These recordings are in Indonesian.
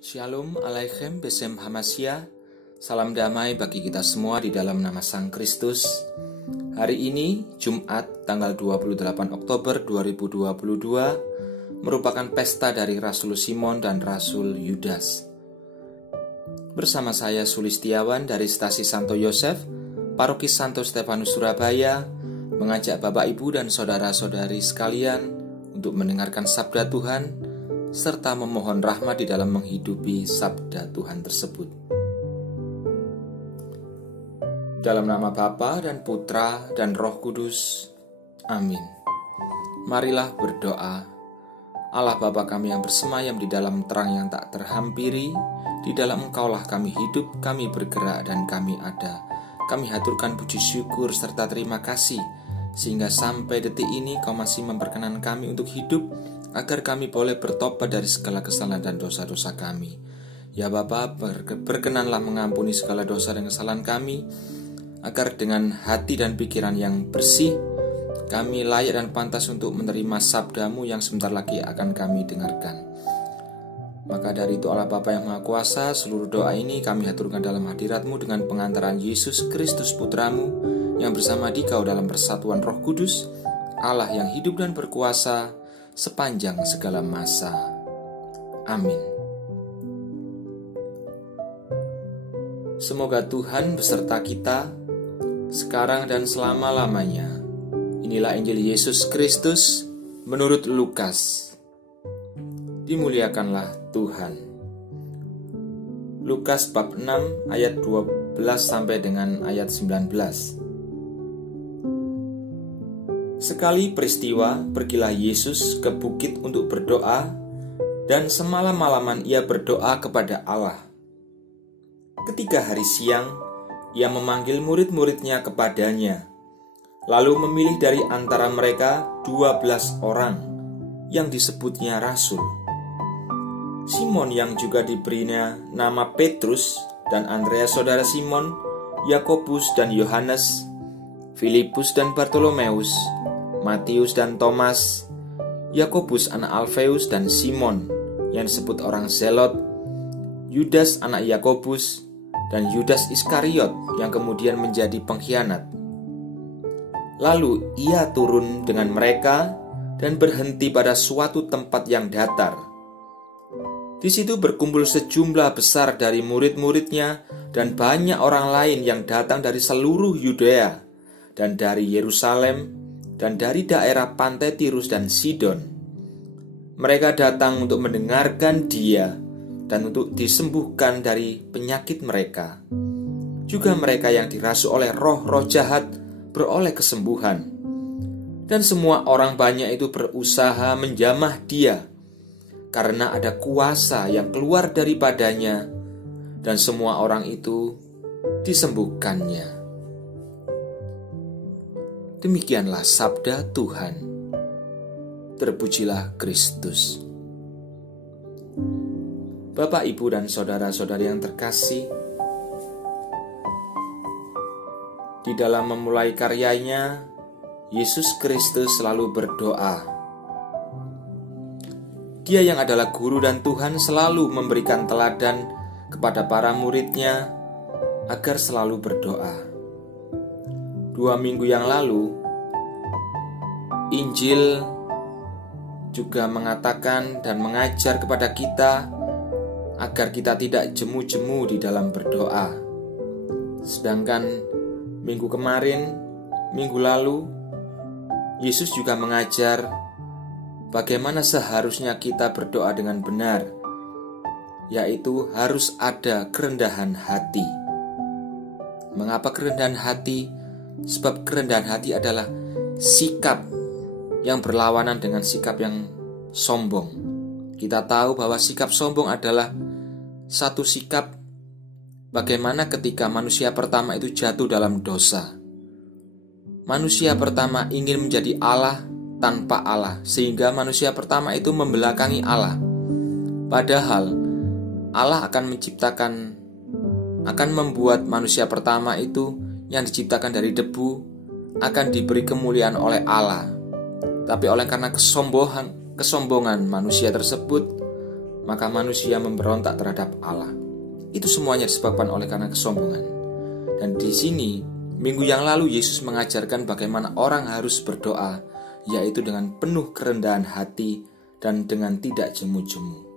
Shalom Aleichem Besem Hamasya. Salam damai bagi kita semua di dalam nama Sang Kristus. Hari ini Jumat tanggal 28 Oktober 2022 merupakan pesta dari Rasul Simon dan Rasul Yudas. Bersama saya Sulistiawan dari Stasi Santo Yosef, Paroki Santo Stefanus Surabaya, mengajak Bapak Ibu dan saudara-saudari sekalian untuk mendengarkan sabda Tuhan serta memohon rahmat di dalam menghidupi sabda Tuhan tersebut. Dalam nama Bapa dan Putra dan Roh Kudus. Amin. Marilah berdoa. Allah Bapa kami yang bersemayam di dalam terang yang tak terhampiri, di dalam Engkaulah kami hidup, kami bergerak dan kami ada. Kami haturkan puji syukur serta terima kasih, sehingga sampai detik ini Kau masih memperkenan kami untuk hidup, agar kami boleh bertobat dari segala kesalahan dan dosa-dosa kami. Ya Bapa, berkenanlah mengampuni segala dosa dan kesalahan kami, agar dengan hati dan pikiran yang bersih, kami layak dan pantas untuk menerima sabda-Mu yang sebentar lagi akan kami dengarkan. Maka dari itu Allah Bapa yang Maha Kuasa, seluruh doa ini kami haturkan dalam hadirat-Mu dengan pengantaran Yesus Kristus Putra-Mu, yang bersama Dikau dalam persatuan Roh Kudus, Allah yang hidup dan berkuasa sepanjang segala masa. Amin. Semoga Tuhan beserta kita sekarang dan selama-lamanya. Inilah Injil Yesus Kristus menurut Lukas. Dimuliakanlah Tuhan. Lukas bab 6 ayat 12 sampai dengan ayat 19. Sekali peristiwa, pergilah Yesus ke bukit untuk berdoa, dan semalam-malaman ia berdoa kepada Allah. Ketika hari siang, ia memanggil murid-muridnya kepadanya, lalu memilih dari antara mereka 12 orang yang disebutnya rasul. Simon yang juga diberinya nama Petrus, dan Andreas saudara Simon, Yakobus dan Yohanes, Filipus dan Bartolomeus, Matius dan Thomas, Yakobus anak Alfeus dan Simon yang disebut orang Zelot, Yudas anak Yakobus, dan Yudas Iskariot yang kemudian menjadi pengkhianat. Lalu ia turun dengan mereka dan berhenti pada suatu tempat yang datar. Di situ berkumpul sejumlah besar dari murid-muridnya dan banyak orang lain yang datang dari seluruh Yudea dan dari Yerusalem dan dari daerah pantai Tirus dan Sidon. Mereka datang untuk mendengarkan dia dan untuk disembuhkan dari penyakit mereka. Juga mereka yang dirasuki oleh roh-roh jahat beroleh kesembuhan. Dan semua orang banyak itu berusaha menjamah dia, karena ada kuasa yang keluar daripadanya, dan semua orang itu disembuhkannya. Demikianlah sabda Tuhan. Terpujilah Kristus. Bapak, Ibu, dan saudara-saudari yang terkasih, di dalam memulai karyanya, Yesus Kristus selalu berdoa. Dia yang adalah guru dan Tuhan selalu memberikan teladan kepada para muridnya agar selalu berdoa. 2 minggu yang lalu, Injil juga mengatakan dan mengajar kepada kita agar kita tidak jemu-jemu di dalam berdoa. Sedangkan minggu kemarin, minggu lalu, Yesus juga mengajar bagaimana seharusnya kita berdoa dengan benar, yaitu harus ada kerendahan hati. Mengapa kerendahan hati? Sebab kerendahan hati adalah sikap yang berlawanan dengan sikap yang sombong. Kita tahu bahwa sikap sombong adalah satu sikap bagaimana ketika manusia pertama itu jatuh dalam dosa. Manusia pertama ingin menjadi Allah tanpa Allah, sehingga manusia pertama itu membelakangi Allah. Padahal Allah akan membuat manusia pertama itu yang diciptakan dari debu akan diberi kemuliaan oleh Allah. Tapi oleh karena kesombongan manusia tersebut, maka manusia memberontak terhadap Allah. Itu semuanya disebabkan oleh karena kesombongan. Dan di sini, minggu yang lalu Yesus mengajarkan bagaimana orang harus berdoa, yaitu dengan penuh kerendahan hati dan dengan tidak jemu-jemu.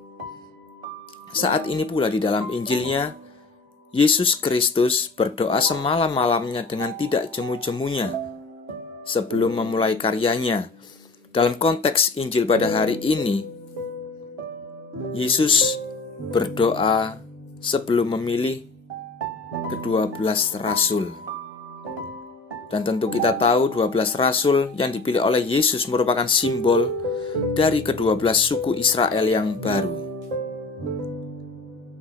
Saat ini pula di dalam Injilnya, Yesus Kristus berdoa semalam-malamnya dengan tidak jemu-jemunya sebelum memulai karyanya. Dalam konteks Injil pada hari ini, Yesus berdoa sebelum memilih ke-12 rasul. Dan tentu kita tahu 12 rasul yang dipilih oleh Yesus merupakan simbol dari ke-12 suku Israel yang baru.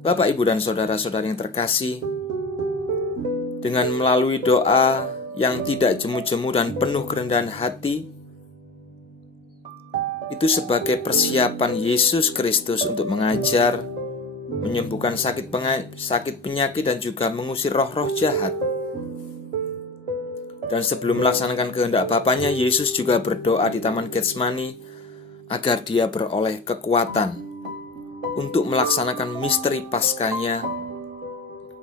Bapak, Ibu, dan saudara-saudara yang terkasih, dengan melalui doa yang tidak jemu-jemu dan penuh kerendahan hati, itu sebagai persiapan Yesus Kristus untuk mengajar, menyembuhkan sakit penyakit dan juga mengusir roh-roh jahat. Dan sebelum melaksanakan kehendak Bapanya, Yesus juga berdoa di Taman Getsemani agar dia beroleh kekuatan untuk melaksanakan misteri Paskahnya,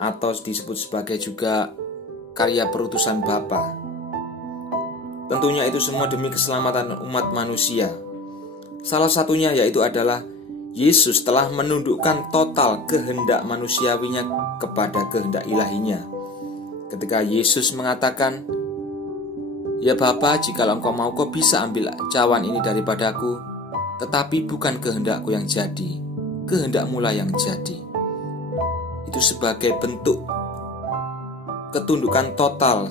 atau disebut sebagai juga karya perutusan Bapa. Tentunya itu semua demi keselamatan umat manusia. Salah satunya yaitu adalah Yesus telah menundukkan total kehendak manusiawinya kepada kehendak ilahinya. Ketika Yesus mengatakan, "Ya Bapa, jikalau Engkau mau, Kau bisa ambil cawan ini daripadaku, tetapi bukan kehendakku yang jadi, kehendak-Mu lah yang jadi." Itu sebagai bentuk ketundukan total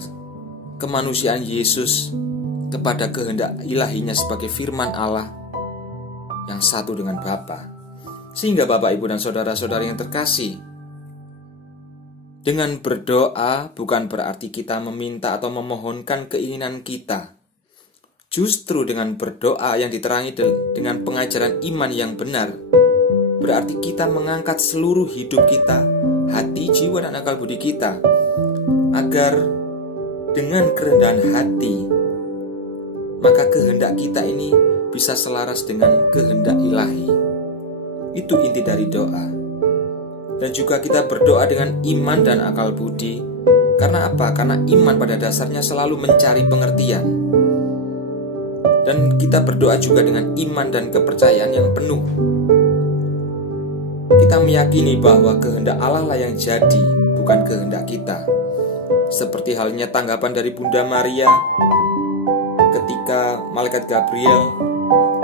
kemanusiaan Yesus kepada kehendak ilahinya sebagai firman Allah yang satu dengan Bapa. Sehingga Bapak, Ibu, dan saudara-saudara yang terkasih, dengan berdoa bukan berarti kita meminta atau memohonkan keinginan kita. Justru dengan berdoa yang diterangi dengan pengajaran iman yang benar, berarti kita mengangkat seluruh hidup kita, hati, jiwa, dan akal budi kita, agar dengan kerendahan hati, maka kehendak kita ini bisa selaras dengan kehendak ilahi. Itu inti dari doa. Dan juga kita berdoa dengan iman dan akal budi. Karena apa? Karena iman pada dasarnya selalu mencari pengertian. Dan kita berdoa juga dengan iman dan kepercayaan yang penuh. Kita meyakini bahwa kehendak Allah lah yang jadi, bukan kehendak kita. Seperti halnya tanggapan dari Bunda Maria ketika malaikat Gabriel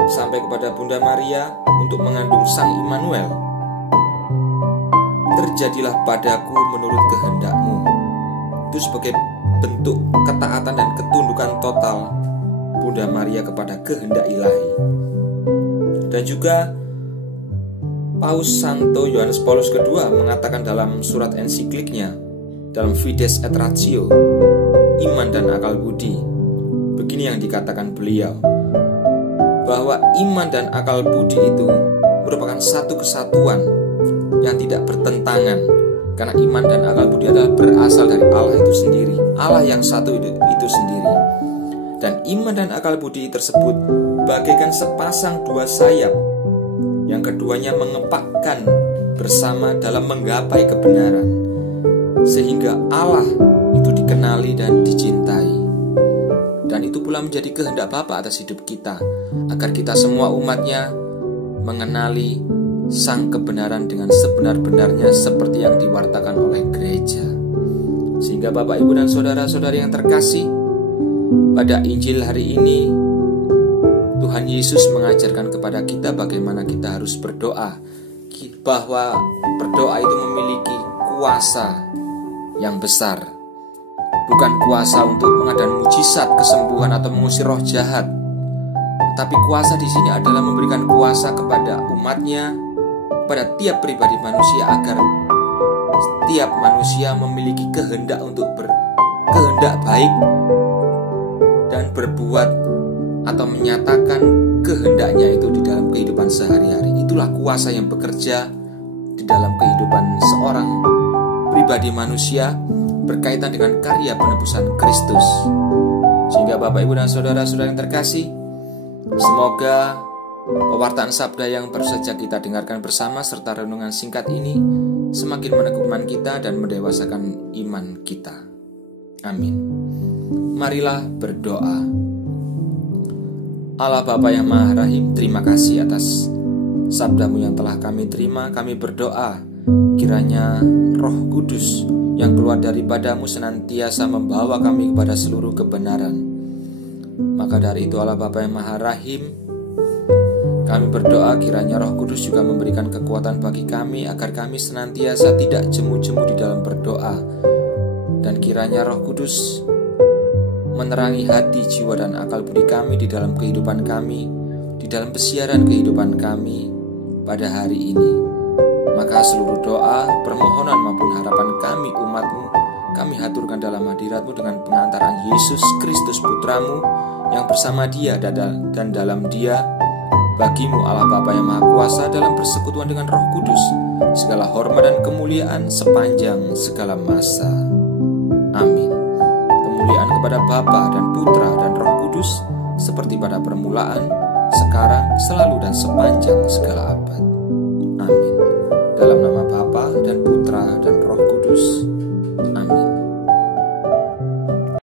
sampai kepada Bunda Maria untuk mengandung Sang Immanuel. "Terjadilah padaku menurut kehendak-Mu." Itu sebagai bentuk ketaatan dan ketundukan total Bunda Maria kepada kehendak ilahi. Dan juga Paus Santo Yohanes Paulus II mengatakan dalam surat ensikliknya, dalam Fides et Ratio, iman dan akal budi, begini yang dikatakan beliau, bahwa iman dan akal budi itu merupakan satu kesatuan yang tidak bertentangan, karena iman dan akal budi adalah berasal dari Allah itu sendiri, Allah yang satu itu sendiri. Dan iman dan akal budi tersebut bagaikan sepasang dua sayap yang keduanya mengepakkan bersama dalam menggapai kebenaran, sehingga Allah itu dikenali dan dicintai. Dan itu pula menjadi kehendak Bapa atas hidup kita, agar kita semua umatnya mengenali sang kebenaran dengan sebenar-benarnya seperti yang diwartakan oleh gereja. Sehingga Bapak, Ibu, dan saudara-saudari yang terkasih, pada Injil hari ini Tuhan Yesus mengajarkan kepada kita bagaimana kita harus berdoa, bahwa berdoa itu memiliki kuasa yang besar. Bukan kuasa untuk mengadakan mujizat, kesembuhan, atau mengusir roh jahat. Tapi kuasa di sini adalah memberikan kuasa kepada umatnya, kepada tiap pribadi manusia, agar setiap manusia memiliki kehendak untuk berkehendak baik dan berbuat atau menyatakan kehendaknya itu di dalam kehidupan sehari-hari. Itulah kuasa yang bekerja di dalam kehidupan seorang pribadi manusia berkaitan dengan karya penebusan Kristus. Sehingga Bapak, Ibu, dan saudara-saudara yang terkasih, semoga pewartaan sabda yang baru saja kita dengarkan bersama serta renungan singkat ini semakin meneguhkan kita dan mendewasakan iman kita. Amin. Marilah berdoa. Allah Bapa yang Maha Rahim, terima kasih atas sabda-Mu yang telah kami terima. Kami berdoa kiranya Roh Kudus yang keluar daripada-Mu senantiasa membawa kami kepada seluruh kebenaran. Maka dari itu Allah Bapa yang Maha Rahim, kami berdoa kiranya Roh Kudus juga memberikan kekuatan bagi kami agar kami senantiasa tidak jemu-jemu di dalam berdoa. Dan kiranya Roh Kudus menerangi hati, jiwa, dan akal budi kami di dalam kehidupan kami, di dalam pesiaran kehidupan kami pada hari ini. Maka seluruh doa, permohonan maupun harapan kami umat-Mu, kami haturkan dalam hadirat-Mu dengan pengantaran Yesus Kristus Putra-Mu, yang bersama Dia dan dalam Dia, bagi-Mu Allah Bapa yang Maha Kuasa dalam persekutuan dengan Roh Kudus, segala hormat dan kemuliaan sepanjang segala masa. Amin. Kemuliaan kepada Bapa dan Putra dan Roh Kudus, seperti pada permulaan, sekarang, selalu, dan sepanjang segala abad.